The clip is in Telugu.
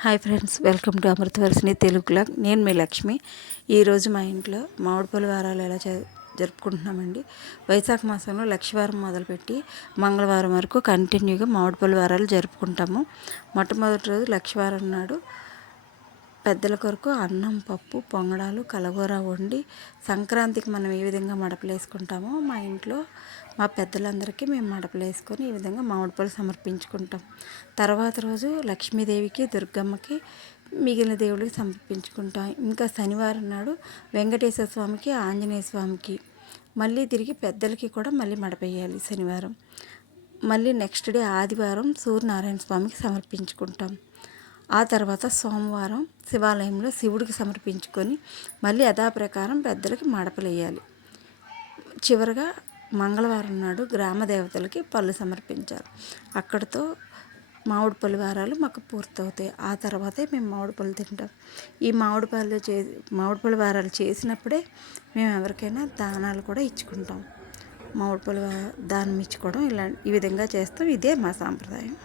Hi friends welcome to Amruthavarshini Telugu clock. నేను మీ లక్ష్మి. ఈరోజు మా ఇంట్లో మామిడిపల్లి వారాలు ఎలా జరుపుకుంటున్నామండి? వైశాఖ మాసంలో లక్షవారం మొదలుపెట్టి మంగళవారం వరకు కంటిన్యూగా మామిడిపల్లి వారాలు జరుపుకుంటాము. మొట్టమొదటి రోజు లక్షవారం నాడు పెద్దల కొరకు అన్నం పప్పు పొంగడాలు కలగూర వండి సంక్రాంతికి మనం ఏ విధంగా మడపలు వేసుకుంటామో మా ఇంట్లో మా పెద్దలందరికీ మేము మడపలు వేసుకొని ఈ విధంగా మామిడి పళ్ళు సమర్పించుకుంటాం. తర్వాత రోజు లక్ష్మీదేవికి దుర్గమ్మకి మిగిలిన దేవుడికి సమర్పించుకుంటాం. ఇంకా శనివారం నాడు వెంకటేశ్వర స్వామికి ఆంజనేయ స్వామికి మళ్ళీ తిరిగి పెద్దలకి కూడా మళ్ళీ మడపేయాలి శనివారం. మళ్ళీ నెక్స్ట్ డే ఆదివారం సూర్యనారాయణ స్వామికి సమర్పించుకుంటాం. ఆ తర్వాత సోమవారం శివాలయంలో శివుడికి సమర్పించుకొని మళ్ళీ యథాప్రకారం పెద్దలకి మడపలేయాలి. చివరగా మంగళవారం నాడు గ్రామ దేవతలకి పళ్ళు సమర్పించాలి. అక్కడితో మామిడి పళ్ళు వారాలు మాకు పూర్తవుతాయి. ఆ తర్వాతే మేము మామిడి పళ్ళు తింటాం. ఈ మామిడి పళ్ళు చే మామిడి పళ్ళు వారాలు చేసినప్పుడే మేము ఎవరికైనా దానాలు కూడా ఇచ్చుకుంటాం. మామిడి పళ్ళు దానం ఇచ్చుకోవడం ఇలా ఈ విధంగా చేస్తాం. ఇదే మా సాంప్రదాయం.